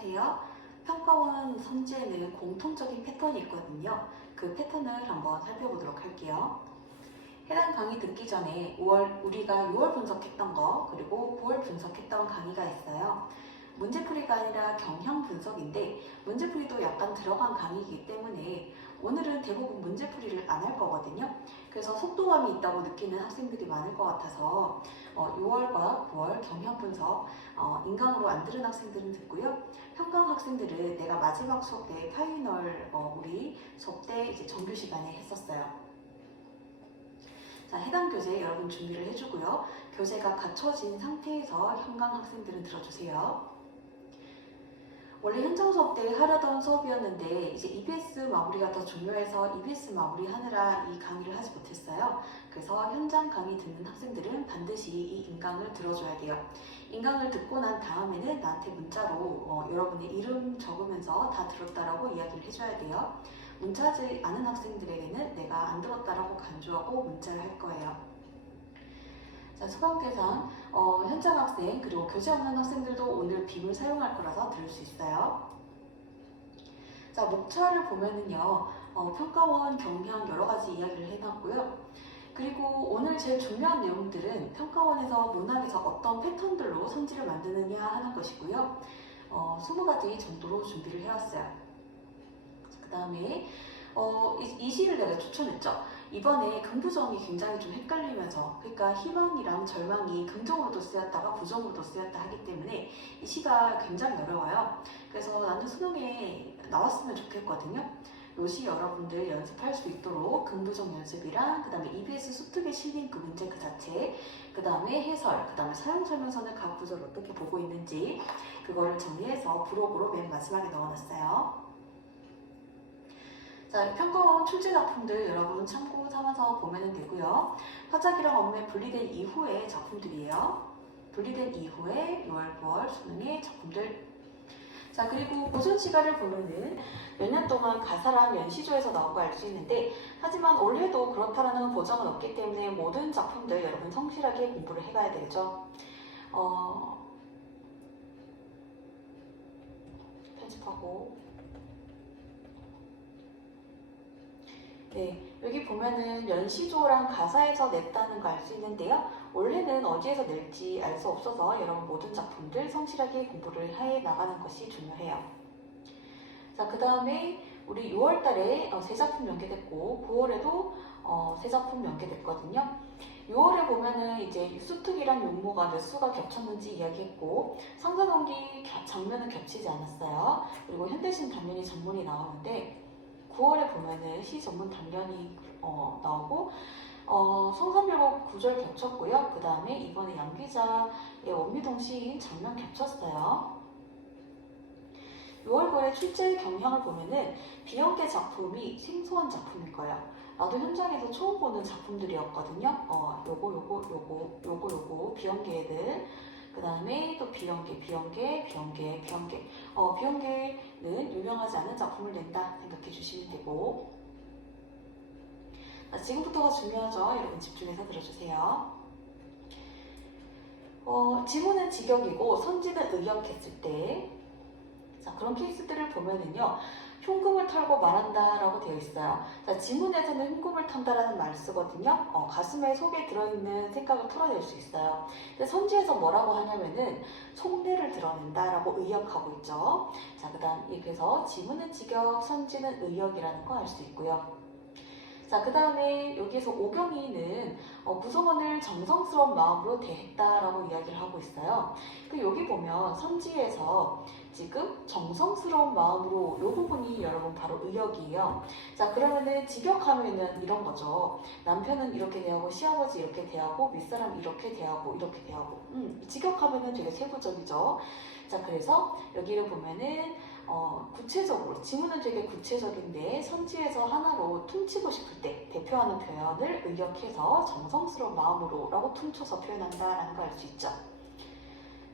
안녕하세요. 평가원 선지에는 공통적인 패턴이 있거든요. 그 패턴을 한번 살펴보도록 할게요. 해당 강의 듣기 전에 우리가 6월 분석했던 거 그리고 9월 분석했던 강의가 있어요. 문제풀이가 아니라 경향 분석인데 문제풀이도 약간 들어간 강의이기 때문에 오늘은 대부분 문제풀이를 안 할 거거든요. 그래서 속도감이 있다고 느끼는 학생들이 많을 것 같아서 6월과 9월 경향 분석 인강으로 안 들은 학생들은 듣고요. 평강 학생들은 내가 마지막 수업 때 파이널 우리 수업 때 이제 정규 시간에 했었어요. 자, 해당 교재 여러분 준비를 해주고요. 교재가 갖춰진 상태에서 현강 학생들은 들어주세요. 원래 현장 수업 때 하려던 수업이었는데 이제 EBS 마무리가 더 중요해서 EBS 마무리 하느라 이 강의를 하지 못했어요. 그래서 현장 강의 듣는 학생들은 반드시 이 인강을 들어줘야 돼요. 인강을 듣고 난 다음에는 나한테 문자로 여러분의 이름 적으면서 다 들었다라고 이야기를 해줘야 돼요. 문자하지 않은 학생들에게는 내가 안 들었다라고 간주하고 문자를 할 거예요. 자, 수강대상 현장 학생 그리고 교재 없는 학생들도 오늘 빔을 사용할 거라서 들을 수 있어요. 자, 목차를 보면은요 평가원, 경향 여러 가지 이야기를 해놨고요. 그리고 오늘 제일 중요한 내용들은 평가원에서 문학에서 어떤 패턴들로 선지를 만드느냐 하는 것이고요. 20가지 정도로 준비를 해왔어요. 그 다음에 이 시를 내가 추천했죠. 이번에 긍부정이 굉장히 좀 헷갈리면서 그러니까 희망이랑 절망이 긍정으로도 쓰였다가 부정으로도 쓰였다 하기 때문에 이 시가 굉장히 어려워요. 그래서 나는 수능에 나왔으면 좋겠거든요. 이 시 여러분들 연습할 수 있도록 긍부정 연습이랑 그 다음에 EBS 수특에 실린 그 문제 그 자체 그 다음에 해설, 그 다음에 사용설명서는 각 구절 어떻게 보고 있는지 그거를 정리해서 부록으로 맨 마지막에 넣어놨어요. 자, 평가원 출제 작품들 여러분 참고 삼아서 보면 되고요. 화작이랑 업무에 분리된 이후의 작품들이에요. 분리된 이후에 6월, 9월 수능의 작품들. 자, 그리고 고전 시가를 보면은 몇 년 동안 가사랑 연시조에서 나온 거 알 수 있는데 하지만 올해도 그렇다라는 보장은 없기 때문에 모든 작품들 여러분 성실하게 공부를 해가야 되죠. 편집하고 네, 여기 보면은 연시조랑 가사에서 냈다는 거 알 수 있는데요. 올해는 어디에서 낼지 알 수 없어서 여러분 모든 작품들 성실하게 공부를 해 나가는 것이 중요해요. 자, 그 다음에 우리 6월 달에 세 작품 연계됐고 9월에도 세 작품 연계됐거든요. 6월에 보면은 이제 수특이랑 용모가 몇 수가 겹쳤는지 이야기했고 상사동기 장면은 겹치지 않았어요. 그리고 현대신 당연히 전문이 나오는데 9월에 보면은 시 전문 단련이 나오고 성삼일곱 구절 겹쳤고요. 그 다음에 이번에 양귀자의 원미동 시인 장면 겹쳤어요. 6월 달에 출제 경향을 보면은 비연계 작품이 생소한 작품일 거예요. 나도 현장에서 처음 보는 작품들이었거든요. 요거 비연계 애들. 그 다음에 또 비연계는 유명하지 않은 작품을 낸다 생각해 주시면 되고 지금부터가 중요하죠. 여러분 집중해서 들어주세요. 지문은 직역이고 선지는 의역했을 때 자, 그런 케이스들을 보면은요 흉금을 털고 말한다 라고 되어 있어요. 자, 지문에서는 흉금을 턴다라는 말을 쓰거든요. 가슴에 속에 들어있는 생각을 털어낼 수 있어요. 근데 선지에서 뭐라고 하냐면은 속내를 드러낸다 라고 의역하고 있죠. 자, 그 다음 그래서 지문은 직역, 선지는 의역이라는 거 알 수 있고요. 자, 그 다음에 여기에서 오경이는 구성원을 정성스러운 마음으로 대했다라고 이야기를 하고 있어요. 여기 보면 선지에서 지금 정성스러운 마음으로 이 부분이 여러분 바로 의역이에요. 자, 그러면은 직역하면은 이런 거죠. 남편은 이렇게 대하고 시아버지 이렇게 대하고 윗사람 이렇게 대하고 직역하면은 되게 세부적이죠. 자, 그래서 여기를 보면은 구체적으로 지문은 되게 구체적인데 선지에서 하나로 퉁치고 싶을 때 대표하는 표현을 의역해서 정성스러운 마음으로 라고 퉁쳐서 표현한다라는 걸 알 수 있죠.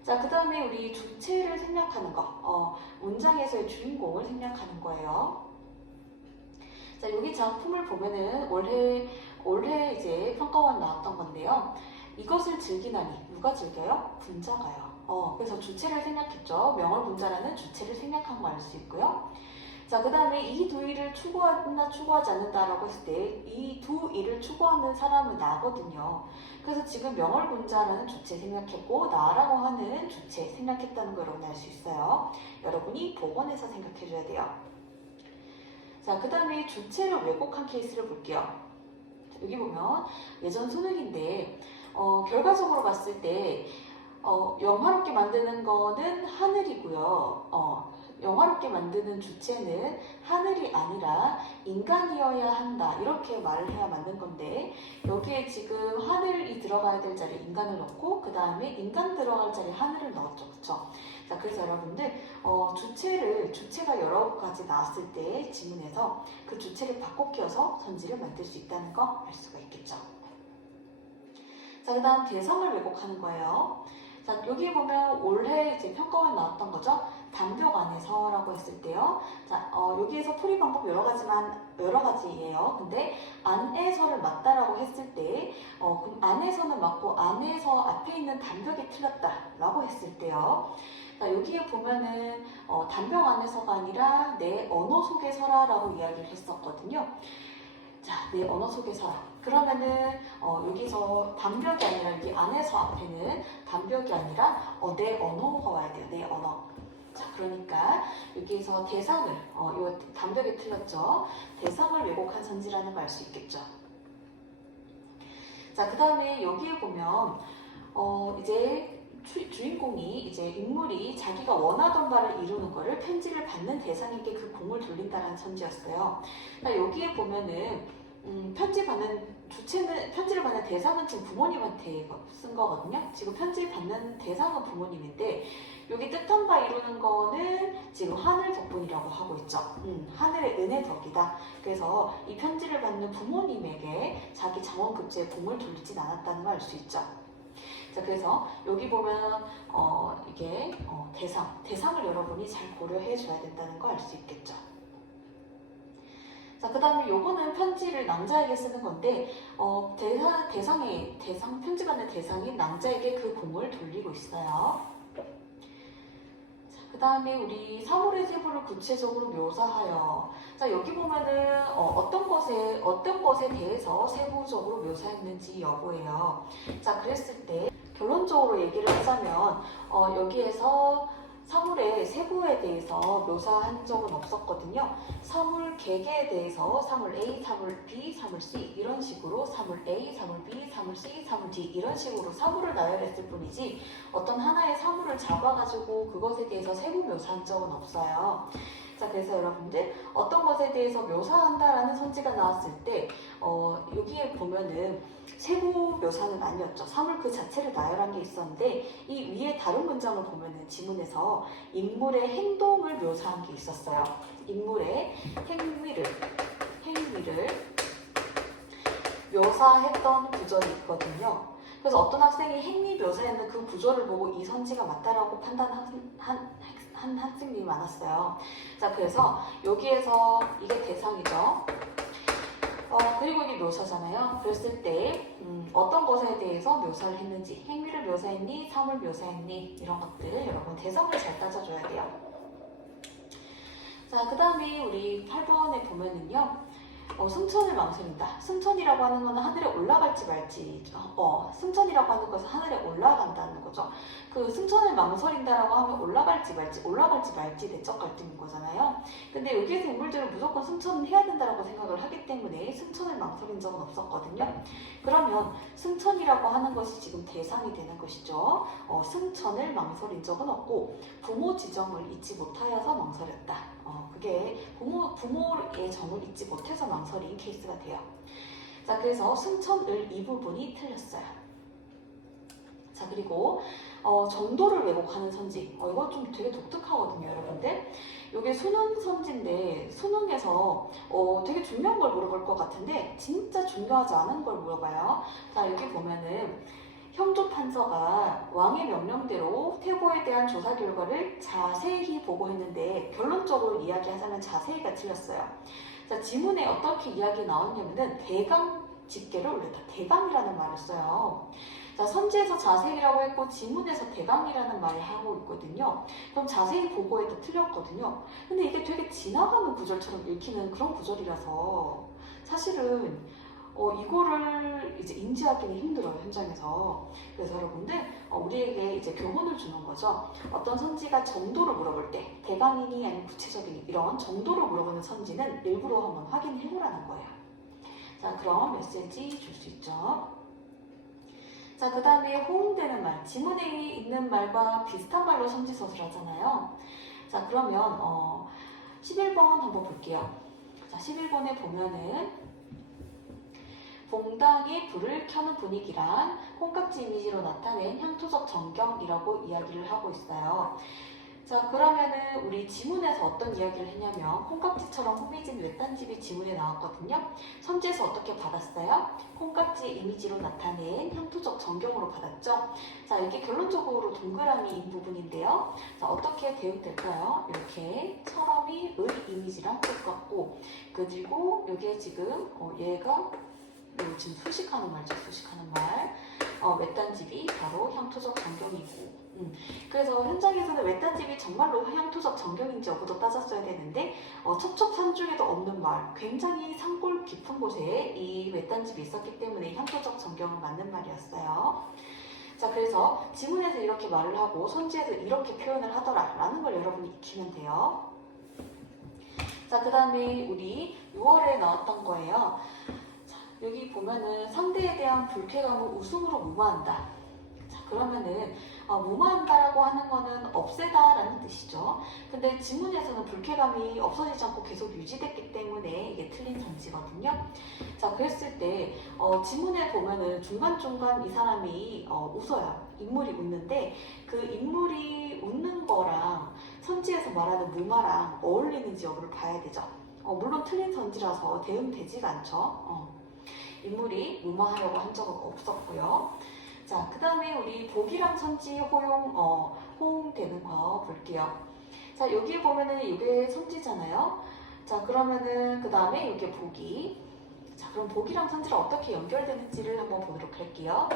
자, 그 다음에 우리 주체를 생략하는 거 문장에서의 주인공을 생략하는 거예요. 자, 여기 작품을 보면은 올해 이제 평가원 나왔던 건데요. 이것을 즐기나니 누가 즐겨요? 군자가요. 그래서 주체를 생략했죠. 명월분자라는 주체를 생략한 거 알 수 있고요. 자, 그 다음에 이 두 일을 추구한다, 추구하지 않는다라고 했을 때 이 두 일을 추구하는 사람은 나거든요. 그래서 지금 명월분자라는 주체 생략했고 나라고 하는 주체 생략했다는 걸 여러분 알 수 있어요. 여러분이 복원해서 생각해줘야 돼요. 자, 그 다음에 주체를 왜곡한 케이스를 볼게요. 자, 여기 보면 예전 수능인데 결과적으로 봤을 때 영화롭게 만드는 거는 하늘이고요. 영화롭게 만드는 주체는 하늘이 아니라 인간이어야 한다. 이렇게 말을 해야 맞는 건데 여기에 지금 하늘이 들어가야 될 자리에 인간을 넣고 그 다음에 인간 들어갈 자리에 하늘을 넣었죠. 그쵸? 자, 그래서 여러분들 주체가 여러 가지 나왔을 때 지문에서 그 주체를 바꿔 끼워서 선지를 만들 수 있다는 거 알 수가 있겠죠. 자, 그 다음 대상을 왜곡하는 거예요. 자, 여기 보면 올해 이제 평가원에 나왔던 거죠. 담벽 안에서라고 했을 때요. 자, 여기에서 풀이 방법 여러 가지예요. 근데 안에서를 맞다라고 했을 때, 그럼 안에서는 맞고 안에서 앞에 있는 담벽이 틀렸다라고 했을 때요. 자, 여기에 보면은 담벽 안에서가 아니라 내 언어 속에서라라고 이야기를 했었거든요. 자, 내 언어 속에서. 그러면은 여기서 담벽이 아니라 여기 안에서 앞에는 담벽이 아니라 내 언어가 와야 돼요. 내 언어. 자, 그러니까 여기에서 대상을 이 담벽이 틀렸죠. 대상을 왜곡한 선지라는 걸 알 수 있겠죠. 자, 그 다음에 여기에 보면 이제 주인공이 이제 인물이 자기가 원하던 바를 이루는 거를 편지를 받는 대상에게 그 공을 돌린다라는 선지였어요. 그러니까 여기에 보면은 편지를 받는 대상은 지금 부모님한테 쓴 거거든요. 지금 편지 받는 대상은 부모님인데 여기 뜻한 바 이루는 거는 지금 하늘 덕분이라고 하고 있죠. 하늘의 은혜 덕이다. 그래서 이 편지를 받는 부모님에게 자기 자원급제의 공을 돌리진 않았다는 걸 알 수 있죠. 자, 그래서 여기 보면 이게 대상을 여러분이 잘 고려해 줘야 된다는 거 알 수 있겠죠. 자, 그 다음에 요거는 편지를 남자에게 쓰는 건데 편지 받는 대상인 남자에게 그 공을 돌리고 있어요. 자, 그 다음에 우리 사물의 세부를 구체적으로 묘사하여. 자, 여기 보면은 어떤 것에 대해서 세부적으로 묘사했는지 여부예요. 자, 그랬을 때 결론적으로 얘기를 하자면 여기에서 사물의 세부에 대해서 묘사한 적은 없었거든요. 사물 개개에 대해서 사물 A, 사물 B, 사물 C 이런 식으로 사물 A, 사물 B, 사물 C, 사물 D 이런 식으로 사물을 나열했을 뿐이지 어떤 하나의 사물을 잡아가지고 그것에 대해서 세부 묘사한 적은 없어요. 자, 그래서 여러분들 어떤 것에 대해서 묘사한다라는 선지가 나왔을 때 여기에 보면은 세부 묘사는 아니었죠. 사물 그 자체를 나열한 게 있었는데 이 위에 다른 문장을 보면은 지문에서 인물의 행동을 묘사한 게 있었어요. 인물의 행위를 묘사했던 구절이 있거든요. 그래서 어떤 학생이 행위 묘사했는 그 구절을 보고 이 선지가 맞다라고 판단한 학생들이 많았어요. 자, 그래서 여기에서 이게 대상이죠. 그리고 이게 묘사잖아요. 그랬을 때 어떤 것에 대해서 묘사를 했는지, 행위를 묘사했니, 사물 묘사했니 이런 것들 여러분 대상을 잘 따져줘야 돼요. 자, 그 다음에 우리 8번에 보면은요. 승천을 망설인다. 승천이라고 하는 거는 하늘에 올라갈지 말지. 승천이라고 하는 것은 하늘에 올라간다는 거죠. 그 승천을 망설인다라고 하면 올라갈지 말지 내적 갈등인 거잖아요. 근데 여기에서 인물들은 무조건 승천을 해야 된다라고 생각을 하기 때문에 승천을 망설인 적은 없었거든요. 그러면 승천이라고 하는 것이 지금 대상이 되는 것이죠. 승천을 망설인 적은 없고 부모 지정을 잊지 못하여서 망설였다. 그게 부모의 정을 잊지 못해서 망설인 케이스가 돼요. 자, 그래서 승천을 이 부분이 틀렸어요. 자, 그리고 정도를 왜곡하는 선지. 이거 좀 되게 독특하거든요, 여러분들. 이게 수능 선지인데 수능에서 되게 중요한 걸 물어볼 것 같은데 진짜 중요하지 않은 걸 물어봐요. 자, 여기 보면은 형조 판서가 왕의 명령대로 태고에 대한 조사 결과를 자세히 보고했는데 결론적으로 이야기하자면 자세히가 틀렸어요. 자, 지문에 어떻게 이야기 나왔냐면은 대강 집계를 올렸다. 대강이라는 말을 써요. 자, 선지에서 자세히라고 했고 지문에서 대강이라는 말을 하고 있거든요. 그럼 자세히 보고에도 틀렸거든요. 근데 이게 되게 지나가는 구절처럼 읽히는 그런 구절이라서 사실은 이거를 이제 인지하기는 힘들어요, 현장에서. 그래서 여러분들 우리에게 이제 교훈을 주는 거죠. 어떤 선지가 정도를 물어볼 때 대강이니 아니면 구체적이니 이런 정도를 물어보는 선지는 일부러 한번 확인해 보라는 거예요. 자, 그럼 메시지 줄 수 있죠. 자, 그 다음에 호응되는 말, 지문에 있는 말과 비슷한 말로 선지서술 하잖아요. 자, 그러면 11번 한번 볼게요. 자, 11번에 보면은 봉당에 불을 켜는 분위기란 콩깍지 이미지로 나타낸 향토적 정경이라고 이야기를 하고 있어요. 자, 그러면은 우리 지문에서 어떤 이야기를 했냐면 콩깍지처럼 꾸미진 외딴집이 지문에 나왔거든요. 선지에서 어떻게 받았어요? 콩깍지 이미지로 나타낸 향토적 정경으로 받았죠. 자, 이게 결론적으로 동그라미인 부분인데요. 자, 어떻게 대응될까요? 이렇게 처럼이 의 이미지랑 똑같고, 그리고 여기에 지금 얘가 지금 수식하는 말이죠. 수식하는 말. 외딴집이 바로 향토적 정경이고. 그래서 현장에서는 외딴집이 정말로 향토적 정경인지 여부도 따졌어야 되는데 첩첩산중에도 없는 마을, 굉장히 산골 깊은 곳에 이 외딴집이 있었기 때문에 향토적 정경은 맞는 말이었어요. 자, 그래서 지문에서 이렇게 말을 하고 선지에서 이렇게 표현을 하더라 라는 걸 여러분이 익히면 돼요. 자, 그 다음에 우리 6월에 나왔던 거예요. 여기 보면은 상대에 대한 불쾌감을 웃음으로 무마한다. 자, 그러면은 무마한다라고 하는 거는 없애다라는 뜻이죠. 근데 지문에서는 불쾌감이 없어지지 않고 계속 유지됐기 때문에 이게 틀린 선지거든요. 자, 그랬을 때 지문에 보면은 중간중간 이 사람이 웃어요. 인물이 웃는데 그 인물이 웃는 거랑 선지에서 말하는 무마랑 어울리는지 여부를 봐야 되죠. 물론 틀린 선지라서 대응되지가 않죠. 인물이 무마하려고 한 적은 없었고요. 자, 그 다음에 우리 복이랑 선지 호응되는 거 볼게요. 자, 여기 보면은 이게 선지잖아요. 자, 그러면은 그 다음에 이게 복이. 자, 그럼 복이랑 선지를 어떻게 연결되는지를 한번 보도록 할게요.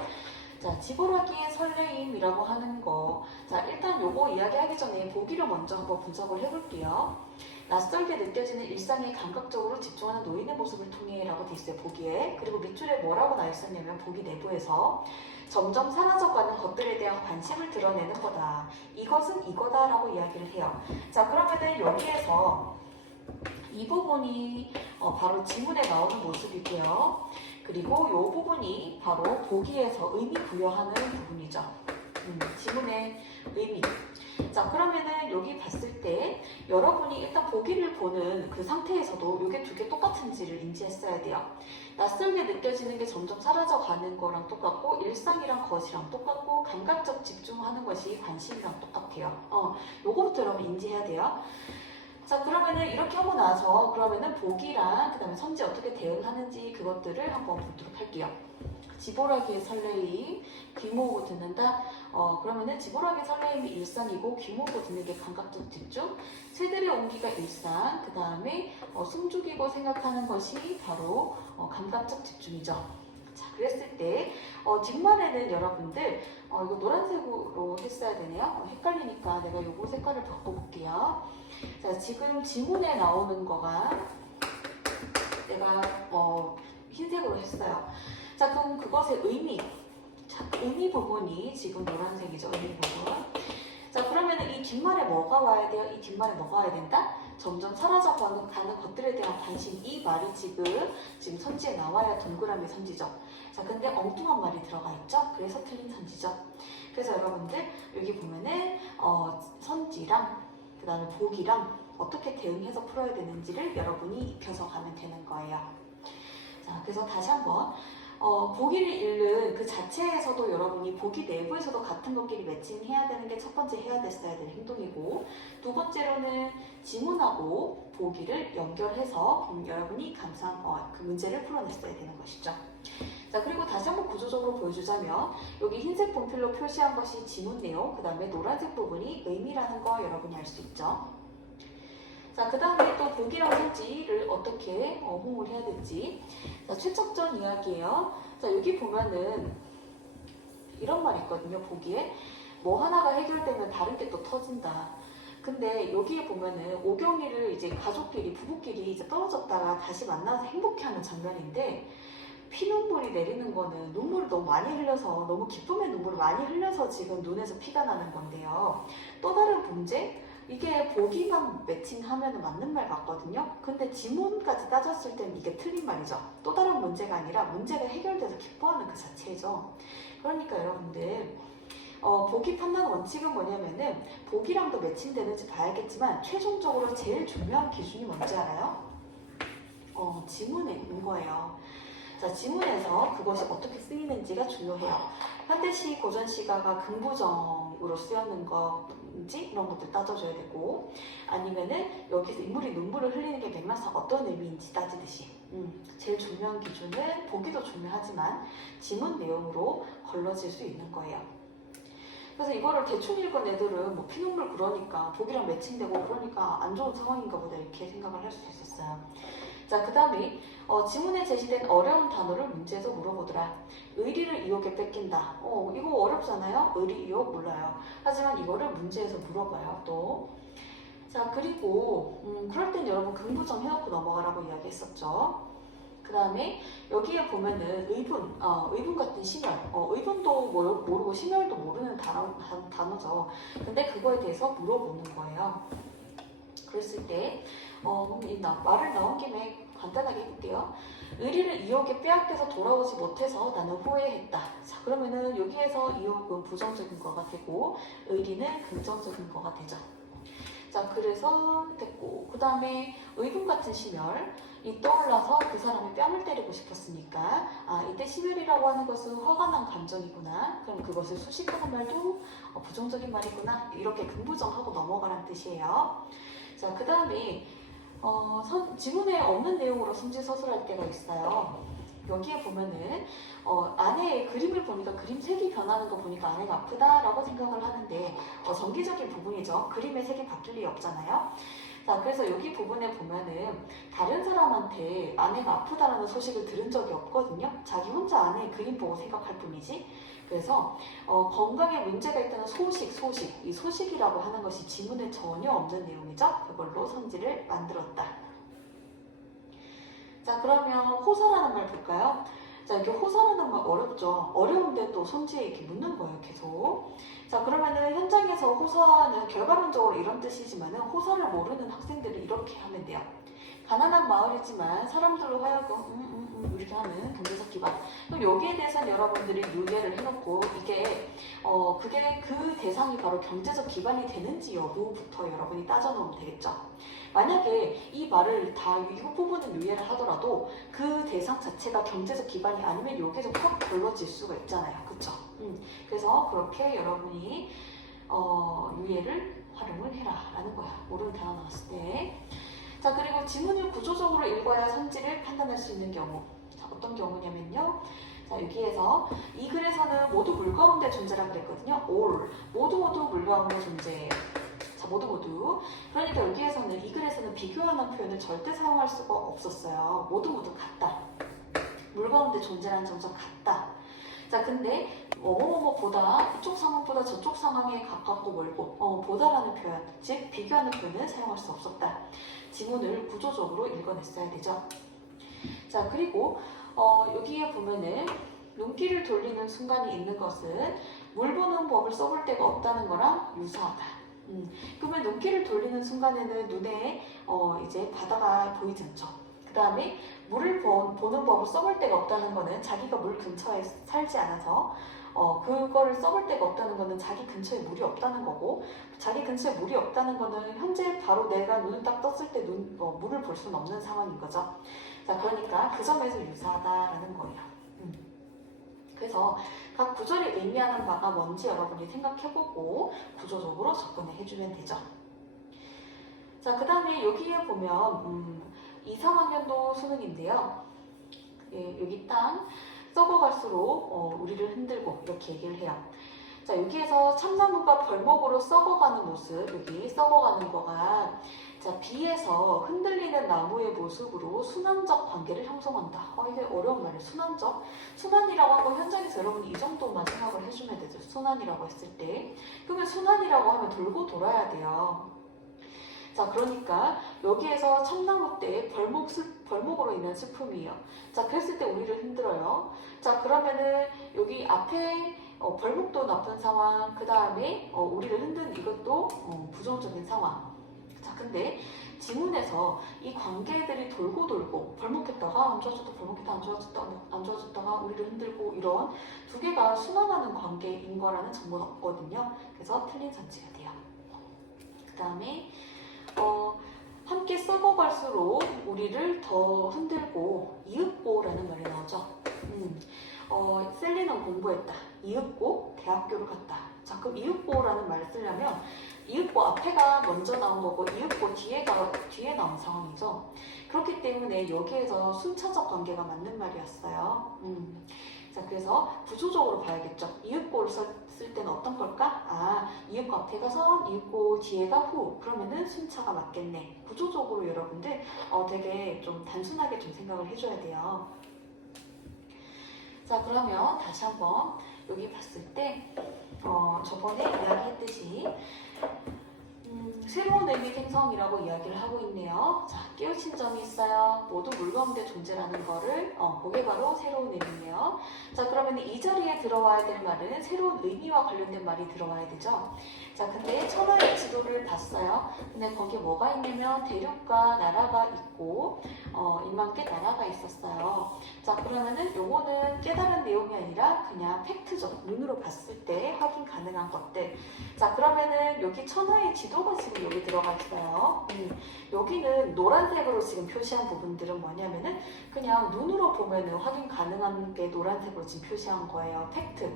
자, 지보라기의 설레임이라고 하는 거. 자, 일단 요거 이야기하기 전에 보기를 먼저 한번 분석을 해볼게요. 낯설게 느껴지는 일상에 감각적으로 집중하는 노인의 모습을 통해 라고 돼 있어요, 보기에. 그리고 밑줄에 뭐라고 나와 있었냐면 보기 내부에서 점점 사라져가는 것들에 대한 관심을 드러내는 거다. 이것은 이거다 라고 이야기를 해요. 자, 그러면은 여기에서 이 부분이 바로 지문에 나오는 모습이고요. 그리고 이 부분이 바로 보기에서 의미 부여하는 부분이죠. 지문의 의미. 자, 그러면은 여기 봤을 때 여러분이 일단 보기를 보는 그 상태에서도 이게 두 개 똑같은지를 인지했어야 돼요. 낯설게 느껴지는 게 점점 사라져가는 거랑 똑같고 일상이랑 것이랑 똑같고 감각적 집중하는 것이 관심이랑 똑같아요. 요거부터 여러분 인지해야 돼요. 자, 그러면은 이렇게 하고 나서 그러면은 보기랑 그 다음에 선지 어떻게 대응하는지 그것들을 한번 보도록 할게요. 지보라기의 설레임, 귀 모으고 듣는다. 그러면은 지보라기의 설레임이 일상이고 귀 모으고 듣는 게 감각적 집중, 새들의 온기가 일상, 그 다음에 숨죽이고 생각하는 것이 바로 감각적 집중이죠. 자, 그랬을 때 뒷말에는 여러분들 이거 노란색으로 했어야 되네요. 헷갈리니까 내가 요거 색깔을 바꿔볼게요. 자, 지금 지문에 나오는 거가 내가 흰색으로 했어요. 자, 그럼 그것의 의미. 자, 의미 부분이 지금 노란색이죠. 의미 부분. 자, 그러면 이 뒷말에 뭐가 와야 돼요? 이 뒷말에 뭐가 와야 된다? 점점 사라져가는 것들에 대한 관심. 이 말이 지금 선지에 나와야 동그라미 선지죠. 자, 근데 엉뚱한 말이 들어가 있죠? 그래서 틀린 선지죠. 그래서 여러분들 여기 보면은 선지랑 그 다음에 복이랑 어떻게 대응해서 풀어야 되는지를 여러분이 익혀서 가면 되는 거예요. 자, 그래서 다시 한번 보기를 읽는 그 자체에서도 여러분이 보기 내부에서도 같은 것끼리 매칭해야 되는 게 첫 번째 해야 됐어야 될 행동이고, 두 번째로는 지문하고 보기를 연결해서 여러분이 항상 그 문제를 풀어냈어야 되는 것이죠. 자, 그리고 다시 한번 구조적으로 보여주자면 여기 흰색 분필로 표시한 것이 지문 내용, 그 다음에 노란색 부분이 의미라는 거 여러분이 알 수 있죠. 자, 그 다음에 또 보기랑 선지를 어떻게 호응을 해야 될지. 자, 최적전 이야기예요. 자, 여기 보면은 이런 말이 있거든요. 보기에 뭐 하나가 해결되면 다른 게 또 터진다. 근데 여기에 보면은 오경이를 이제 가족끼리 부부끼리 이제 떨어졌다가 다시 만나서 행복해하는 장면인데 피눈물이 내리는 거는 눈물을 너무 많이 흘려서 너무 기쁨의 눈물을 많이 흘려서 지금 눈에서 피가 나는 건데요. 또 다른 문제? 이게 보기만 매칭하면 맞는 말 같거든요. 근데 지문까지 따졌을 때는 이게 틀린 말이죠. 또 다른 문제가 아니라 문제가 해결돼서 기뻐하는 그 자체죠. 그러니까 여러분들 보기 판단 원칙은 뭐냐면은 보기랑도 매칭되는지 봐야겠지만 최종적으로 제일 중요한 기준이 뭔지 알아요? 지문에 있는 거예요. 자, 지문에서 그것이 어떻게 쓰이는지가 중요해요. 현대시, 고전시가가 긍부정으로 쓰였는 건지 이런 것들 따져줘야 되고, 아니면은 여기서 인물이 눈물을 흘리는 게 맥락상 어떤 의미인지 따지듯이 제일 중요한 기준은 보기도 중요하지만 지문 내용으로 걸러질 수 있는 거예요. 그래서 이거를 대충 읽은 애들은 뭐 피눈물 그러니까 보기랑 매칭되고 그러니까 안 좋은 상황인가 보다 이렇게 생각을 할 수 있었어요. 자, 그 다음에 지문에 제시된 어려운 단어를 문제에서 물어보더라. 의리를 이욕에 뺏긴다. 이거 어렵잖아요? 의리, 이욕 몰라요. 하지만 이거를 문제에서 물어봐요. 또. 자, 그리고 그럴 땐 여러분 긍부정 해놓고 넘어가라고 이야기했었죠. 그 다음에 여기에 보면은 의분 같은 심열, 의분도 모르고 심열도 모르는 단어죠. 근데 그거에 대해서 물어보는 거예요. 그랬을 때 말을 나온 김에 간단하게 해볼게요. 의리를 이욕에 빼앗겨서 돌아오지 못해서 나는 후회했다. 자, 그러면은 여기에서 이욕은 부정적인 거가 되고 의리는 긍정적인 거가 되죠. 자, 그래서 됐고, 그 다음에 의분 같은 심열이 떠올라서 그 사람의 뺨을 때리고 싶었으니까 이때 심열이라고 하는 것은 화가 난 감정이구나. 그럼 그것을 수식하는 말도 부정적인 말이구나. 이렇게 긍부정하고 넘어가라는 뜻이에요. 자, 그 다음에 지문에 없는 내용으로 성질서술할 때가 있어요. 여기에 보면은 아내의 그림을 보니까 그림 색이 변하는 거 보니까 아내가 아프다라고 생각을 하는데 정기적인 부분이죠. 그림의 색이 바뀔 리 없잖아요. 자, 그래서 여기 부분에 보면은 다른 사람한테 아내가 아프다라는 소식을 들은 적이 없거든요. 자기 혼자 아내의 그림 보고 생각할 뿐이지. 그래서 건강에 문제가 있다는 소식, 이 소식이라고 하는 것이 지문에 전혀 없는 내용이죠. 그걸로 성질을 만들었다. 자, 그러면 호사라는 말 볼까요? 자, 이렇게 호사라는 말 어렵죠. 어려운데 또 성질에 이렇게 묻는 거예요, 계속. 자, 그러면은 현장에서 호사는 결과론적으로 이런 뜻이지만은 호사를 모르는 학생들은 이렇게 하면 돼요. 가난한 마을이지만 사람들로 하여금 이렇게 하는 경제적 기반. 그럼 여기에 대해서는 여러분들이 유예를 해놓고 이게 그게 그 대상이 바로 경제적 기반이 되는지 여부부터 여러분이 따져놓으면 되겠죠. 만약에 이 말을 다 이 부분은 유예를 하더라도 그 대상 자체가 경제적 기반이 아니면 여기서 확 걸러질 수가 있잖아요. 그쵸? 그래서 그렇게 여러분이 유예를 활용을 해라 라는 거야. 모르는 단어 나왔을 때. 자, 그리고 지문을 구조적으로 읽어야 성질을 판단할 수 있는 경우. 자, 어떤 경우냐면요. 자, 여기에서 이 글에서는 모두 물 가운데 존재라고 그랬거든요. all. 모두 물 가운데 존재. 자, 모두. 그러니까 여기에서는 이 글에서는 비교하는 표현을 절대 사용할 수가 없었어요. 모두 같다. 물 가운데 존재라는 점점 같다. 자, 근데 뭐뭐뭐보다 이쪽 상황보다 저쪽 상황에 가깝고 멀고 보다라는 표현, 즉 비교하는 표현을 사용할 수 없었다. 지문을 구조적으로 읽어냈어야 되죠. 자, 그리고 여기에 보면은 눈길을 돌리는 순간이 있는 것은 물 보는 법을 써볼 데가 없다는 거랑 유사하다. 그러면 눈길을 돌리는 순간에는 눈에 이제 바다가 보이지 않죠. 그 다음에 물을 보는 법을 써볼 데가 없다는 거는 자기가 물 근처에 살지 않아서 그거를 써볼 데가 없다는 거는 자기 근처에 물이 없다는 거고, 자기 근처에 물이 없다는 거는 현재 바로 내가 눈을 딱 떴을 때 물을 볼 수는 없는 상황인 거죠. 자, 그러니까 그 점에서 유사하다라는 거예요. 그래서 각 구절이 의미하는 바가 뭔지 여러분이 생각해보고 구조적으로 접근을 해주면 되죠. 자, 그 다음에 여기에 보면 2, 3학년도 수능인데요. 예, 여기 딱 썩어갈수록 우리를 흔들고 이렇게 얘기를 해요. 자, 여기에서 참나무가 벌목으로 썩어가는 모습, 여기 썩어가는 거가 자, 비에서 흔들리는 나무의 모습으로 순환적 관계를 형성한다. 이게 어려운 말이에요. 순환적. 순환이라고 하고 현장에서 여러분이 이 정도만 생각을 해주면 되죠. 순환이라고 했을 때. 그러면 순환이라고 하면 돌고 돌아야 돼요. 자, 그러니까 여기에서 참나무 때 벌목으로 인한 슬픔이에요. 자, 그랬을 때 우리를 흔들어요. 자, 그러면은 여기 앞에 벌목도 나쁜 상황, 그 다음에 우리를 흔든 이것도 부정적인 상황. 자, 근데 지문에서 이 관계들이 돌고 돌고 벌목했다가 안 좋아졌다, 벌목했다가 안 좋아졌다가 우리를 흔들고 이런 두 개가 순환하는 관계인 거라는 정보는 없거든요. 그래서 틀린 선지가 돼요. 그 다음에 함께 썩어갈수록 우리를 더 흔들고 이윽고라는 말이 나오죠. 셀리는 공부했다. 이윽고 대학교를 갔다. 자, 그럼 이윽고라는 말을 쓰려면 이윽고 앞에가 먼저 나온 거고 이윽고 뒤에 나온 상황이죠. 그렇기 때문에 여기에서 순차적 관계가 맞는 말이었어요. 자, 그래서 구조적으로 봐야겠죠. 이윽고를 쓸 때는 어떤 걸까? 이윽고 앞에가 선, 이윽고 뒤에가 후. 그러면은 순차가 맞겠네. 구조적으로 여러분들 되게 좀 단순하게 좀 생각을 해줘야 돼요. 자, 그러면 다시 한번 여기 봤을 때 저번에 이야기했듯이 새로운 의미 생성이라고 이야기를 하고 있네요. 자, 깨우친 점이 있어요. 모두 물 가운데 존재라는 거를 그게 바로 새로운 의미예요. 자, 그러면 이 자리에 들어와야 될 말은 새로운 의미와 관련된 말이 들어와야 되죠. 자, 근데 천하의 지도를 봤어요. 근데 거기에 뭐가 있냐면 대륙과 나라가 있고 이만께 나라가 있었어요. 자, 그러면은 요거는 깨달은 내용이 아니라 그냥 팩트죠. 눈으로 봤을 때 확인 가능한 것들. 자, 그러면은 여기 천하의 지도가 지금 여기 들어가 있어요. 여기는 노란색으로 지금 표시한 부분들은 뭐냐면은 그냥 눈으로 보면은 확인 가능한 게 노란색으로 지금 표시한 거예요. 팩트.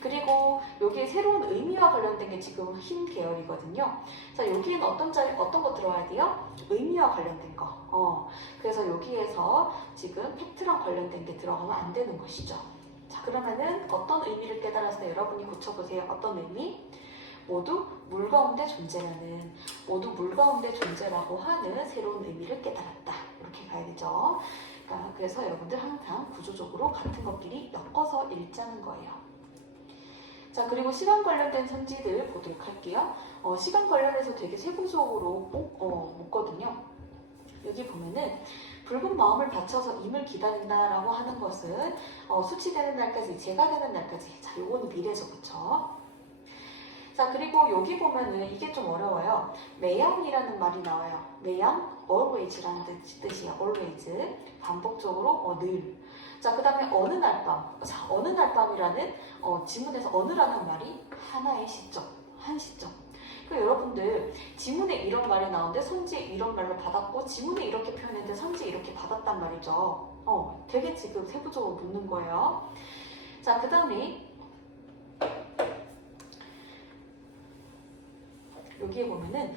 그리고 여기 새로운 의미와 관련된 게 지금 흰 계열이거든요. 자, 여기에는 어떤 거 들어와야 돼요? 의미와 관련된 거. 그래서 여기에서 지금 팩트랑 관련된 게 들어가면 안 되는 것이죠. 자, 그러면은 어떤 의미를 깨달았어요? 여러분이 고쳐보세요. 어떤 의미? 모두 물 가운데 존재라는, 모두 물 가운데 존재라고 하는 새로운 의미를 깨달았다. 이렇게 가야 되죠. 그래서 여러분들 항상 구조적으로 같은 것끼리 엮어서 읽자는 거예요. 자, 그리고 시간 관련된 선지들 보도록 할게요. 시간 관련해서 되게 세부적으로 묻거든요. 여기 보면은 붉은 마음을 바쳐서 임을 기다린다라고 하는 것은 수치되는 날까지, 재가 되는 날까지. 자, 요거는 미래죠, 그쵸? 자, 그리고 여기 보면은 이게 좀 어려워요. 매양이라는 말이 나와요. 매양, always라는 뜻이에요. always. 반복적으로 늘. 자, 그 다음에 어느 날 밤. 자, 어느 날 밤이라는 지문에서 어느라는 말이 하나의 시점, 한 시점. 그 여러분들 지문에 이런 말이 나오는데 선지에 이런 말로 받았고 지문에 이렇게 표현했는데 선지에 이렇게 받았단 말이죠. 되게 지금 세부적으로 묻는 거예요. 자, 그 다음에 여기에 보면은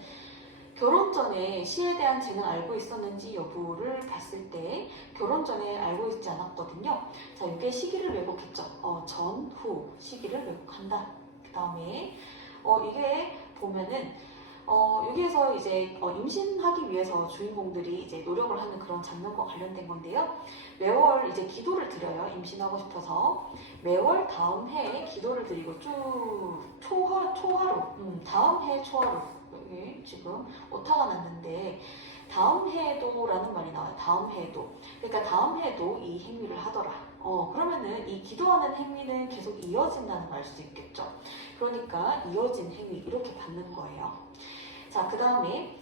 결혼 전에 시에 대한 재능 알고 있었는지 여부를 봤을 때 결혼 전에 알고 있지 않았거든요. 자, 이게 시기를 왜곡했죠. 전, 후 시기를 왜곡한다. 그 다음에 이게 보면은 여기에서 이제 임신하기 위해서 주인공들이 이제 노력을 하는 그런 장면과 관련된 건데요. 매월 이제 기도를 드려요. 임신하고 싶어서 매월 다음 해에 기도를 드리고 쭉 초하루 다음 해 초하루 여기 지금 오타가 났는데 다음 해에도라는 말이 나와요. 다음 해에도. 그러니까 다음 해에도 이 행위를 하더라. 그러면은 이 기도하는 행위는 계속 이어진다는 말 수 있겠죠. 그러니까 이어진 행위 이렇게 받는 거예요. 자, 그 다음에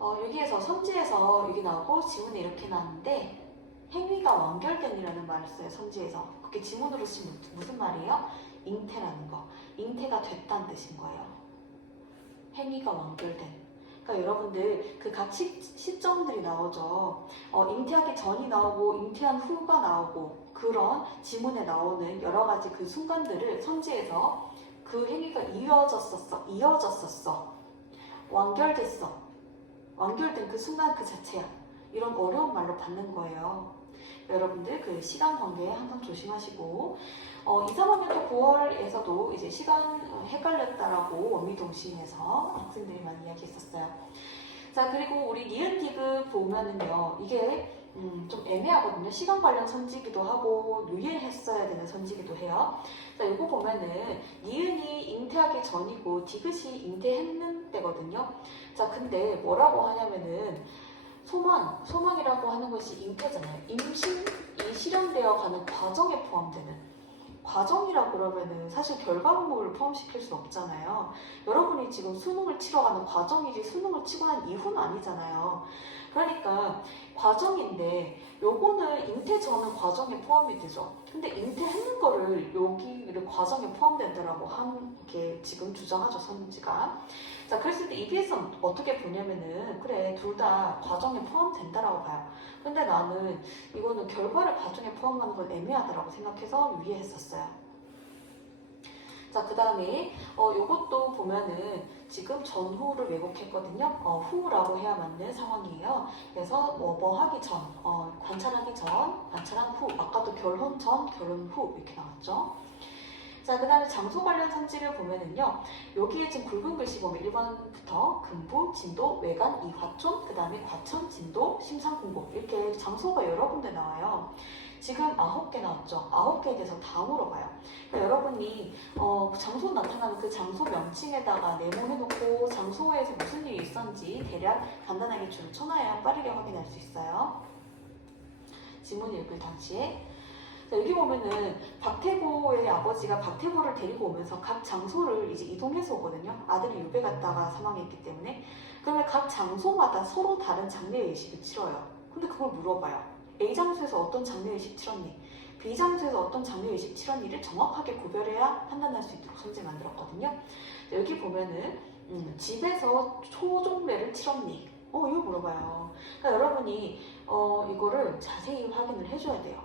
여기에서 선지에서 여기 나오고 지문에 이렇게 나왔는데 행위가 완결된이라는 말을 써요. 선지에서. 그게 지문으로 쓰면 무슨 말이에요? 잉태라는 거. 잉태가 됐다는 뜻인 거예요. 행위가 완결된. 그러니까 여러분들 그 각 시점들이 나오죠. 잉태하기 전이 나오고 잉태한 후가 나오고 그런 지문에 나오는 여러 가지 그 순간들을 선지에서 그 행위가 이어졌었어. 완결됐어. 완결된 그 순간 그 자체야. 이런 어려운 말로 받는 거예요. 여러분들 그 시간 관계에 항상 조심하시고 2, 3학년 또 9월에서도 이제 시간 헷갈렸다라고 원미동심에서 학생들이 많이 이야기했었어요. 자, 그리고 우리 니은 디귿 보면은요, 이게 좀 애매하거든요. 시간 관련 선지기도 하고 유예했어야 되는 선지기도 해요. 자, 이거 보면은 니은이 잉태하기 전이고 디귿이 잉태했는 때거든요. 자, 근데 뭐라고 하냐면은 소망이라고 하는 것이 잉태잖아요. 임신이 실현되어 가는 과정에 포함되는. 과정이라 그러면은 사실 결과물을 포함시킬 수 없잖아요. 여러분이 지금 수능을 치러 가는 과정이지 수능을 치고 난 이후는 아니잖아요. 그러니까 과정인데 요거는 잉태 전은 과정에 포함이 되죠. 근데 잉태했는 거를 여기를 과정에 포함된다라고 한 게 지금 주장하죠, 선지가. 자, 그랬을 때 EBS는 어떻게 보냐면은 그래, 둘 다 과정에 포함된다라고 봐요. 근데 나는 이거는 결과를 과정에 포함하는 건 애매하다라고 생각해서 유예했었어요. 자, 그 다음에 요것도 보면은 지금 전후를 왜곡했거든요. 후라고 해야 맞는 상황이에요. 그래서 뭐 하기 전, 관찰하기 전, 관찰한 후, 아까도 결혼 전, 결혼 후 이렇게 나왔죠. 자, 그 다음에 장소 관련 선지를 보면은요, 여기에 지금 굵은 글씨 보면 1번부터 금부, 진도, 외관, 이화촌, 그 다음에 과천, 진도, 심상공고 이렇게 장소가 여러 군데 나와요. 지금 9개 나왔죠. 9개에 대해서 다 물어봐요. 그러니까 여러분이 장소 나타나는 그 장소 명칭에다가 네모해놓고 장소에서 무슨 일이 있었는지 대략 간단하게 줄 쳐놔야 빠르게 확인할 수 있어요. 지문 읽을 당시에. 자, 여기 보면은 박태고의 아버지가 박태고를 데리고 오면서 각 장소를 이제 이동해서 오거든요. 아들이 유배 갔다가 사망했기 때문에. 그러면 각 장소마다 서로 다른 장례의식을 치러요. 근데 그걸 물어봐요. A 장소에서 어떤 장례의식 치렀니? B 장소에서 어떤 장례의식 치렀니를 정확하게 구별해야 판단할 수 있도록 선지 만들었거든요. 자, 여기 보면은 집에서 초종례를 치렀니? 이거 물어봐요. 그러니까 여러분이 이거를 자세히 확인을 해줘야 돼요.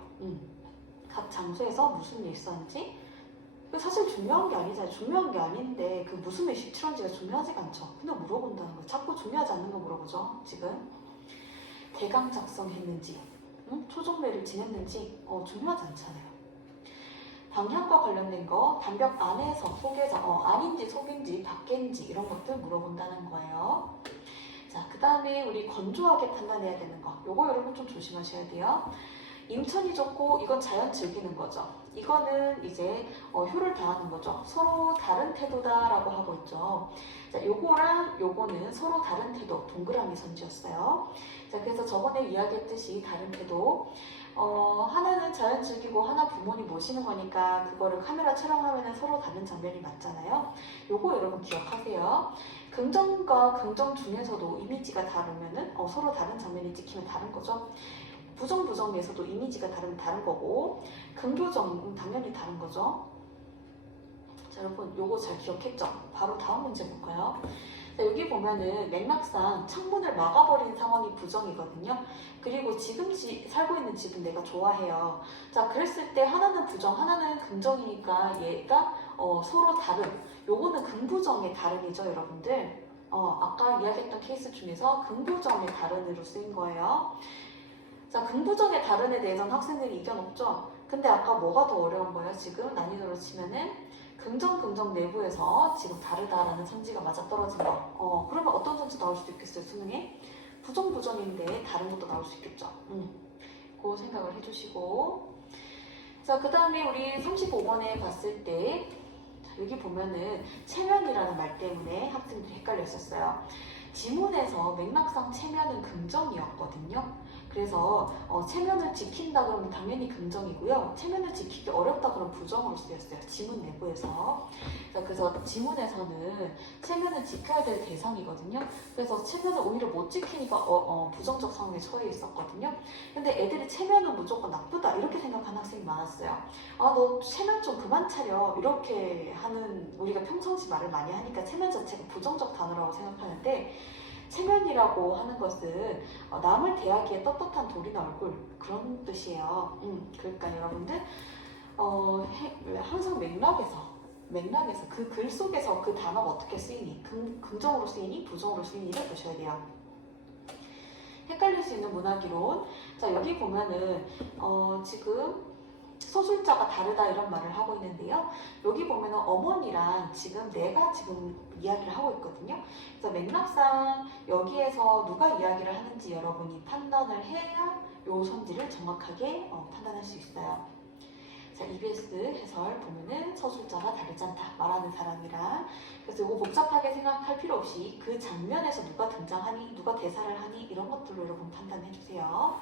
각 장소에서 무슨 일이 있었는지. 사실 중요한 게 아니잖아요. 중요한 게 아닌데 그 무슨 일이 치렀는지가 중요하지가 않죠. 그냥 물어본다는 거예요. 자꾸 중요하지 않는 거 물어보죠. 지금 대강 작성했는지, 초종례를 지냈는지 중요하지 않잖아요. 방향과 관련된 거, 단벽 안에서 속에서 안인지 속인지 밖인지 이런 것들 물어본다는 거예요. 자, 그 다음에 우리 건조하게 판단해야 되는 거, 요거 여러분 좀 조심하셔야 돼요. 임천이 좋고 이건 자연 즐기는 거죠. 이거는 이제 효를 다하는 거죠. 서로 다른 태도다라고 하고 있죠. 자, 요거랑 요거는 서로 다른 태도, 동그라미 선지였어요. 자, 그래서 저번에 이야기했듯이 다른 태도. 하나는 자연 즐기고 하나 부모님 모시는 거니까 그거를 카메라 촬영하면 서로 다른 장면이 맞잖아요. 요거 여러분 기억하세요. 긍정과 긍정 중에서도 이미지가 다르면은 서로 다른 장면이 찍히면 다른 거죠. 부정에서도 이미지가 다르면 다른 거고, 긍교정 당연히 다른 거죠. 자, 여러분 요거 잘 기억했죠? 바로 다음 문제 볼까요? 자, 여기 보면은 맥락상 창문을 막아버린 상황이 부정이거든요. 그리고 지금 살고 있는 집은 내가 좋아해요. 자, 그랬을 때 하나는 부정, 하나는 긍정이니까 얘가 서로 다른, 요거는 긍부정의 다른이죠, 여러분들. 아까 이야기했던 케이스 중에서 긍부정의 다른으로 쓰인 거예요. 자, 긍부정의 다른에 대해서는 학생들이 이견 없죠? 근데 아까 뭐가 더 어려운 거예요? 지금 난이도로 치면은 긍정 내부에서 지금 다르다라는 선지가 맞아떨어진 거. 그러면 어떤 선지 나올 수도 있겠어요, 수능에? 부정인데 다른 것도 나올 수 있겠죠. 그 생각을 해주시고. 자, 그 다음에 우리 35번에 봤을 때, 여기 보면은 체면이라는 말 때문에 학생들이 헷갈렸었어요. 지문에서 맥락상 체면은 긍정이었거든요. 그래서 체면을 지킨다 그러면 당연히 긍정이고요. 체면을 지키기 어렵다 그러면 부정으로 쓰였어요. 지문 내부에서. 자, 그래서 지문에서는 체면을 지켜야 될 대상이거든요. 그래서 체면을 오히려 못 지키니까 부정적 상황에 처해 있었거든요. 근데 애들이 체면은 무조건 나쁘다 이렇게 생각하는 학생이 많았어요. 너 체면 좀 그만 차려 이렇게 하는, 우리가 평상시 말을 많이 하니까 체면 자체가 부정적 단어라고 생각하는데, 체면이라고 하는 것은 남을 대하기에 떳떳한 돌이나 얼굴, 그런 뜻이에요. 그러니까 여러분들 항상 맥락에서 그 글 속에서 그 단어가 어떻게 쓰이니, 긍정으로 쓰이니 부정으로 쓰이니를 보셔야 돼요. 헷갈릴 수 있는 문학이론. 자, 여기 보면은 지금 서술자가 다르다 이런 말을 하고 있는데요. 여기 보면은 어머니랑 지금 내가 지금 이야기를 하고 있거든요. 그래서 맥락상 여기에서 누가 이야기를 하는지 여러분이 판단을 해야 요 선지를 정확하게 판단할 수 있어요. 자, EBS 해설 보면은 서술자가 다르지 않다. 말하는 사람이랑. 그래서 이거 복잡하게 생각할 필요 없이 그 장면에서 누가 등장하니, 누가 대사를 하니 이런 것들로 여러분 판단해 주세요.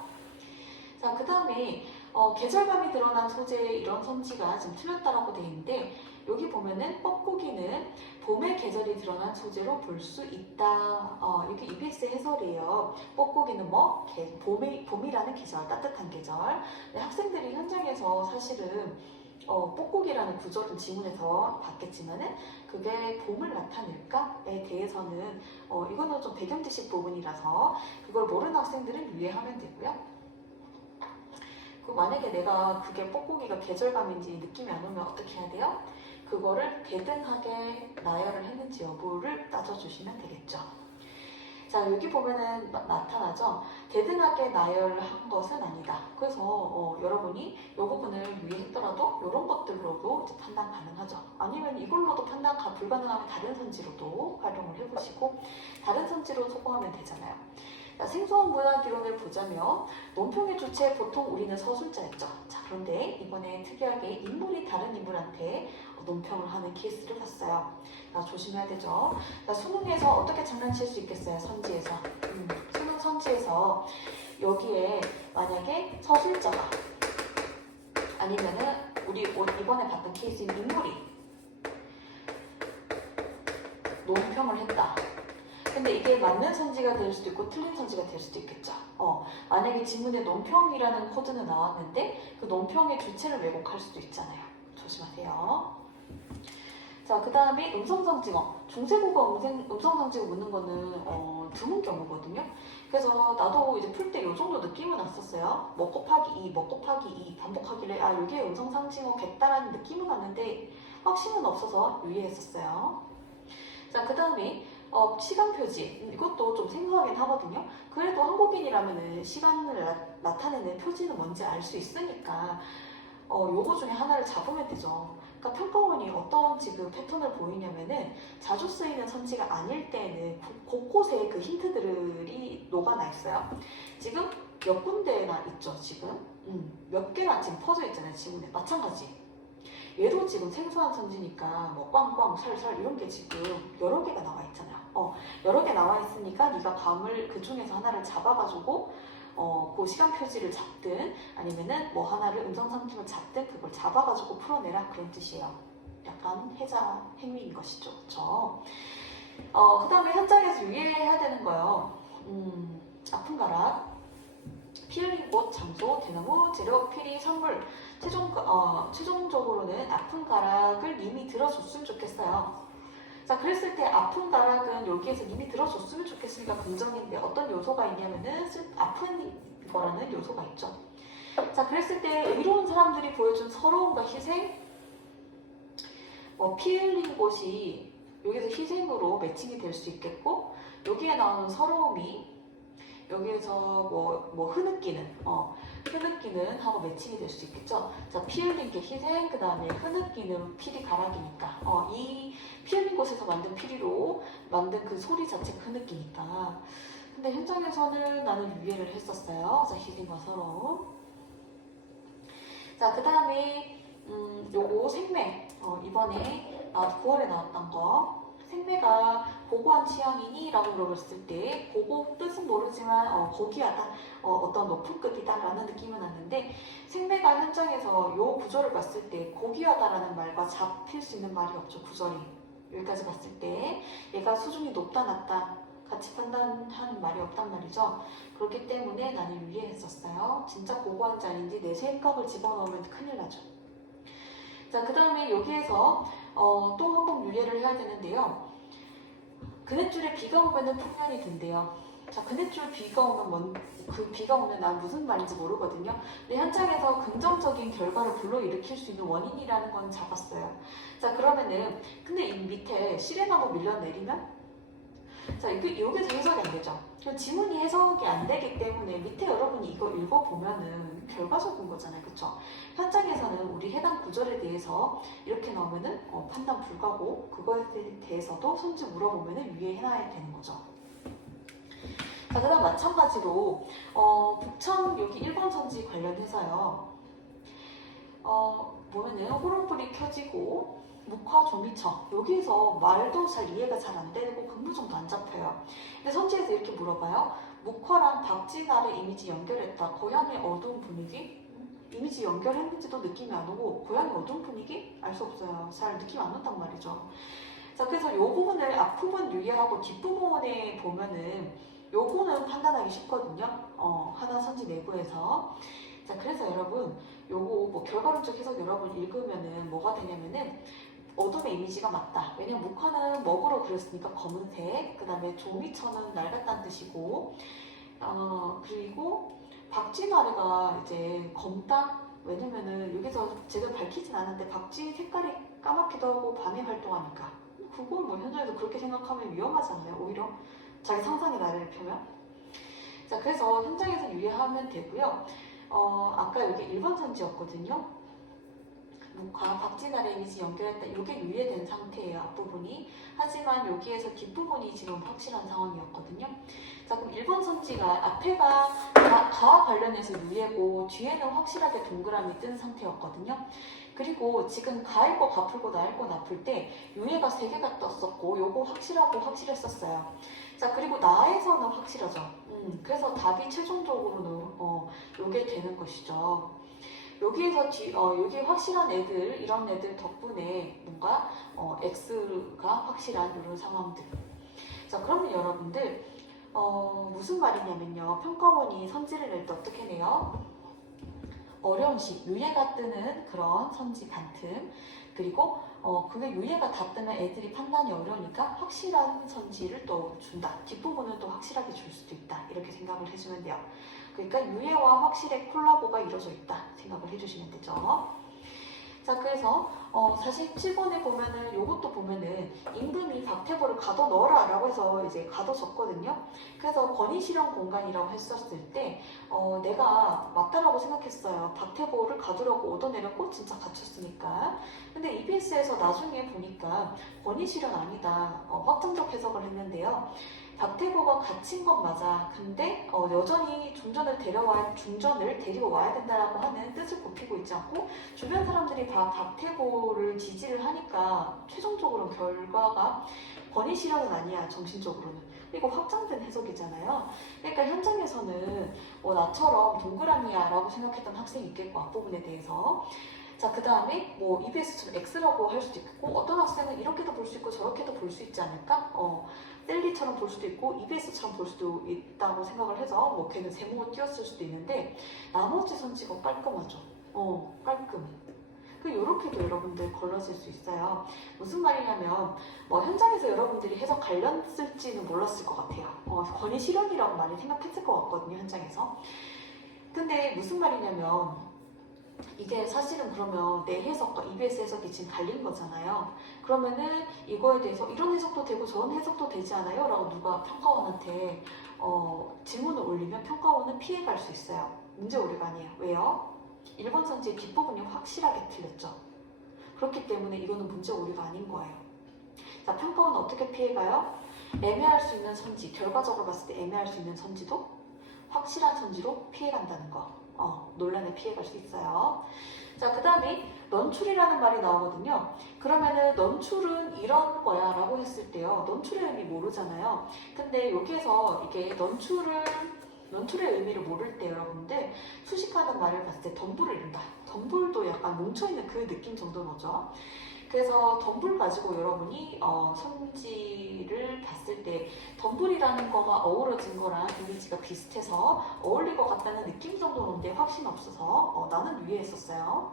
자, 그 다음에 계절감이 드러난 소재 이런 선지가 지금 틀렸다라고 되어 있는데 여기 보면은 뻐꾸기는 봄의 계절이 드러난 소재로 볼 수 있다. 이렇게 EBS 해설이에요. 뻐꾸기는 뭐? 봄이라는 계절, 따뜻한 계절. 학생들이 현장에서 사실은 뻐꾸기라는 구절은 지문에서 봤겠지만은 그게 봄을 나타낼까에 대해서는 이거는 좀 배경지식 부분이라서 그걸 모르는 학생들은 유의하면 되고요. 만약에 내가 그게 뻐꾸기가 계절감인지 느낌이 안 오면 어떻게 해야 돼요? 그거를 대등하게 나열을 했는지 여부를 따져주시면 되겠죠. 자, 여기 보면은 나타나죠? 대등하게 나열한 것은 아니다. 그래서 여러분이 이 부분을 유의했더라도 이런 것들로도 이제 판단 가능하죠. 아니면 이걸로도 판단 불가능하면 다른 선지로도 활용을 해보시고 다른 선지로 소거하면 되잖아요. 자, 생소한 문학 이론을 보자면 논평의 주체 보통 우리는 서술자였죠. 자, 그런데 이번에 특이하게 인물이 다른 인물한테 논평을 하는 케이스를 봤어요. 자, 조심해야 되죠. 자, 수능에서 어떻게 장난칠 수 있겠어요? 선지에서. 수능 선지에서 여기에 만약에 서술자가 아니면은 우리 이번에 봤던 케이스인 인물이 논평을 했다. 근데 이게 맞는 선지가 될 수도 있고 틀린 선지가 될 수도 있겠죠. 만약에 지문에 논평이라는 코드는 나왔는데 그 논평의 주체를 왜곡할 수도 있잖아요. 조심하세요. 자, 그 다음에 음성상징어. 중세국어 음성상징어 묻는 거는 드문 경우거든요. 그래서 나도 이제 풀 때 이 정도 느낌은 왔었어요. 뭐 곱하기 2, 뭐 곱하기 2 반복하길래 아, 이게 음성상징어겠다라는 느낌은 왔는데 확신은 없어서 유의했었어요. 자, 그 다음에 시간 표지. 이것도 좀 생소하긴 하거든요. 그래도 한국인이라면은 시간을 나타내는 표지는 뭔지 알 수 있으니까 요거 중에 하나를 잡으면 되죠. 그러니까 평가원이 어떤 지금 패턴을 보이냐면은 자주 쓰이는 선지가 아닐 때는 곳곳에 그 힌트들이 녹아나 있어요. 지금 몇 군데나 있죠, 지금. 몇 개나 지금 퍼져 있잖아요, 지문에. 마찬가지. 얘도 지금 생소한 선지니까 뭐 꽝꽝 살살 이런 게 지금 여러 개가 나와 있잖아요. 여러 개 나와 있으니까 네가 감을 그 중에서 하나를 잡아가지고 그 시간 표지를 잡든 아니면은 뭐 하나를 음성상징을 잡든 그걸 잡아가지고 풀어내라 그런 뜻이에요. 약간 해자 행위인 것이죠. 그렇죠? 그 다음에 현장에서 유의해야 되는 거요. 아픈 가락, 피 흘린 곳, 장소, 대나무, 재료, 피리, 선물. 최종적으로는 아픈 가락을 이미 들어줬으면 좋겠어요. 자, 그랬을 때 아픈 가락은 여기에서 이미 들어줬으면 좋겠으니까 긍정인데 어떤 요소가 있냐면은 아픈 거라는 요소가 있죠. 자, 그랬을 때 의로운 사람들이 보여준 서러움과 희생, 피 흘린 곳이 여기서 희생으로 매칭이 될 수 있겠고 여기에 나오는 서러움이 여기에서 뭐 흐느끼는 하고 매칭이 될 수 있겠죠. 자, 피 흘린 게 희생, 그 다음에 흐느끼는 피리 가락이니까 이 피 흘린 곳에서 만든 피리로 만든 그 소리 자체가 흐느끼니까. 근데 현장에서는 나는 유예를 했었어요. 자, 희생과 서러움. 자, 그 다음에 요거 생매. 이번에 9월에 나왔던 거. 생매가 고고한 취향이니? 라고 물어봤을 때 고고 뜻은 모르지만 고귀하다, 어떤 높은 급이다 라는 느낌은 왔는데 생매가 현장에서 요 구조를 봤을 때 고귀하다 라는 말과 잡힐 수 있는 말이 없죠. 구절이 여기까지 봤을 때 얘가 수준이 높다 낮다 같이 판단하는 말이 없단 말이죠. 그렇기 때문에 나는 유의했었어요. 진짜 고고한 자리인지 내 생각을 집어넣으면 큰일 나죠. 자, 그 다음에 여기에서 또 한 번 유예를 해야 되는데요. 그네줄에 비가 오면은 풍년이 든대요. 자, 그네줄 비가 오면 그 비가 오면 난 무슨 말인지 모르거든요. 근데 현장에서 긍정적인 결과를 불러일으킬 수 있는 원인이라는 건 잡았어요. 자, 그러면은 근데 이 밑에 시래나무 밀려내리면 자, 이게 해석이 안 되죠. 그럼 지문이 해석이 안 되기 때문에 밑에 여러분이 이거 읽어보면은 결과적인 거잖아요. 그쵸? 현장에서는 우리 해당 구절에 대해서 이렇게 나오면은 판단 불가고 그거에 대해서도 선지 물어보면은 유예해놔야 되는 거죠. 자, 그 다음 마찬가지로 북청 여기 1번 선지 관련해서요. 보면은 호롱불이 켜지고 묵화 조미청 여기에서 말도 잘 이해가 잘 안 되고 근무정도 안 잡혀요. 근데 선지에서 이렇게 물어봐요. 묵화랑 박쥐날의 이미지 연결했다. 고향의 어두운 분위기? 이미지 연결했는지도 느낌이 안 오고 고향의 어두운 분위기? 알 수 없어요. 잘 느낌 안 온단 말이죠. 자, 그래서 이 부분을 앞부분 유의하고 뒷부분에 보면은 요거는 판단하기 쉽거든요. 하나 선지 내부에서. 자, 그래서 여러분 요거 뭐 결과론적 해석 여러분 읽으면은 뭐가 되냐면은 어둠의 이미지가 맞다. 왜냐면 묵화는 먹으로 그렸으니까 검은색. 그 다음에 조미천은 낡았다는 뜻이고, 그리고 박쥐나래가 이제 검다. 왜냐면은 여기서 제가 밝히진 않았는데 박쥐 색깔이 까맣기도 하고 밤에 활동하니까. 그걸 뭐 현장에서 그렇게 생각하면 위험하지 않나요? 오히려 자기 상상의 나래를 펴면. 자, 그래서 현장에서 유의하면 되고요. 아까 여기 1번 선지였거든요. 묵화, 박쥐날의 이미지 연결했다. 이게 유예된 상태예요. 앞부분이. 하지만 여기에서 뒷부분이 지금 확실한 상황이었거든요. 자, 그럼 1번 선지가 앞에가 가와 관련해서 유예고 뒤에는 확실하게 동그라미 뜬 상태였거든요. 그리고 지금 가일고 가풀고 나일고 나풀 때 유예가 3개가 떴었고 요거 확실하고 확실했었어요. 자, 그리고 나에서는 확실하죠. 그래서 답이 최종적으로는 요게 되는 것이죠. 여기에서 여기 확실한 애들, 이런 애들 덕분에 뭔가 X가 확실한 이런 상황들. 자, 그러면 여러분들 무슨 말이냐면요. 평가원이 선지를 낼 때 어떻게 내요? 어려운 시, 유예가 뜨는 그런 선지 반틈. 그리고 그게 유예가 다 뜨면 애들이 판단이 어려우니까 확실한 선지를 또 준다. 뒷부분은 또 확실하게 줄 수도 있다. 이렇게 생각을 해주면 돼요. 그러니까 유예와 확실의 콜라보가 이루어져 있다 생각을 해주시면 되죠. 자, 그래서 47번에 보면은 요것도 보면은 임금이 박태보를 가둬 넣어라 라고 해서 이제 가둬졌거든요. 그래서 권위실현 공간이라고 했었을 때 내가 맞다라고 생각했어요. 박태보를 가두려고 얻어내려고 진짜 갇혔으니까. 근데 EBS에서 나중에 보니까 권위실현 아니다. 확정적 해석을 했는데요. 박태보가 갇힌 건 맞아. 근데 여전히 중전을 데리고 와야 된다라고 하는 뜻을 굽히고 있지 않고 주변 사람들이 다 박태보를 지지를 하니까 최종적으로 결과가 권위 실현은 아니야. 정신적으로는. 이거 확장된 해석이잖아요. 그러니까 현장에서는 나처럼 동그라미야 라고 생각했던 학생이 있겠고 앞부분에 대해서. 자, 그 다음에 뭐 EBS처럼 X라고 할 수도 있고 어떤 학생은 이렇게도 볼 수 있고 저렇게도 볼 수 있지 않을까? 셀리처럼 볼 수도 있고 EBS처럼 볼 수도 있다고 생각을 해서 뭐 걔는 세모가 띄었을 수도 있는데 나머지 선지가 깔끔하죠. 깔끔해. 이렇게도 여러분들 걸러질 수 있어요. 무슨 말이냐면 현장에서 여러분들이 해석 갈렸을지는 몰랐을 것 같아요. 권위 실현이라고 많이 생각했을 것 같거든요. 현장에서. 근데 무슨 말이냐면 이게 사실은 그러면 내 해석과 EBS 해석이 지금 갈린 거잖아요. 그러면은 이거에 대해서 이런 해석도 되고 저런 해석도 되지 않아요? 라고 누가 평가원한테 질문을 올리면 평가원은 피해갈 수 있어요. 문제 오류가 아니에요. 왜요? 1번 선지의 뒷부분이 확실하게 틀렸죠. 그렇기 때문에 이거는 문제 오류가 아닌 거예요. 자, 평가원은 어떻게 피해가요? 애매할 수 있는 선지, 결과적으로 봤을 때 애매할 수 있는 선지도 확실한 선지로 피해간다는 거. 논란에 피해갈 수 있어요. 자, 그 다음에 넌출이라는 말이 나오거든요. 그러면은 넌출은 이런 거야 라고 했을 때요. 넌출의 의미 모르잖아요. 근데 여기에서 이게 넌출의 의미를 모를 때 여러분들 수식하는 말을 봤을 때 덤불을 이룬다. 덤불도 약간 뭉쳐있는 그 느낌 정도는 오죠. 그래서 덤불 가지고 여러분이 선지를 봤을 때 덤불이라는 거가 어우러진 거랑 이미지가 비슷해서 어울릴 것 같다는 느낌 정도인데 확신 없어서 나는 유의했었어요.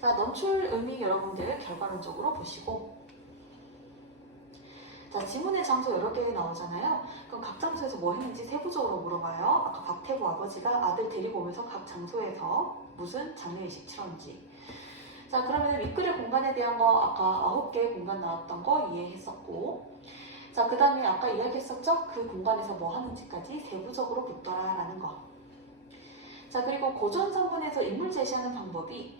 자, 넌출 의미 여러분들 결과론적으로 보시고, 자, 지문의 장소 여러 개 나오잖아요. 그럼 각 장소에서 뭐 했는지 세부적으로 물어봐요. 아까 박태부 아버지가 아들 데리고 오면서 각 장소에서 무슨 장례의식 치렀는지. 자, 그러면 윗그릇 공간에 대한 거 아까 9개 공간 나왔던 거 이해했었고, 자, 그 다음에 아까 이야기했었죠? 그 공간에서 뭐 하는지까지 세부적으로 묻더라라는 거. 자, 그리고 고전 산문에서 인물 제시하는 방법이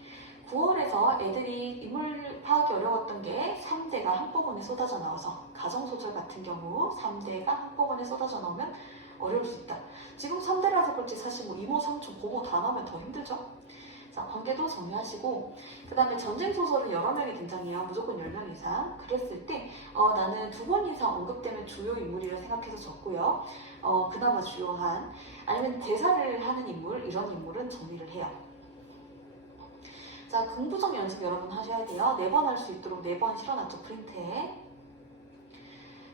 9월에서 애들이 인물 파악이 어려웠던 게 3대가 한꺼번에 쏟아져 나와서 가정소설 같은 경우 3대가 한꺼번에 쏟아져 나오면 어려울 수 있다. 지금 3대라서 그렇지 사실 뭐 이모, 삼촌, 고모 다 나오면 더 힘들죠. 자, 관계도 정리하시고 그 다음에 전쟁소설은 여러 명이 등장해요. 무조건 10명 이상. 그랬을 때 나는 2번 이상 언급되면 주요 인물이라 생각해서 적고요. 그나마 주요한 아니면 대사를 하는 인물, 이런 인물은 정리를 해요. 자, 긍부정 연습 여러분 하셔야 돼요. 4번 할 수 있도록 4번 실어놨죠, 프린트에.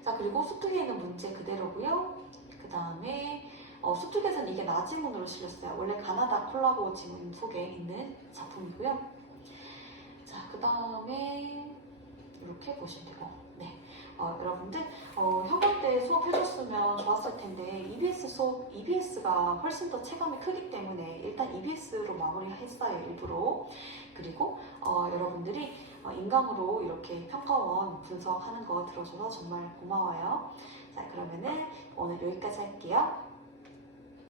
자, 그리고 수특에 있는 문제 그대로고요. 그 다음에 수특에서는 이게 나지문으로 실렸어요. 원래 가나다 콜라보 지문 속에 있는 작품이고요. 자, 그 다음에 이렇게 보시면 되고, 네. 여러분들 현관 때 수업 해줬으면 좋았을 텐데 EBS 수업, EBS가 훨씬 더 체감이 크기 때문에 일단 EBS로 마무리했어요, 일부러. 그리고 여러분들이 인강으로 이렇게 평가원 분석하는 거 들어줘서 정말 고마워요. 자, 그러면은 오늘 여기까지 할게요.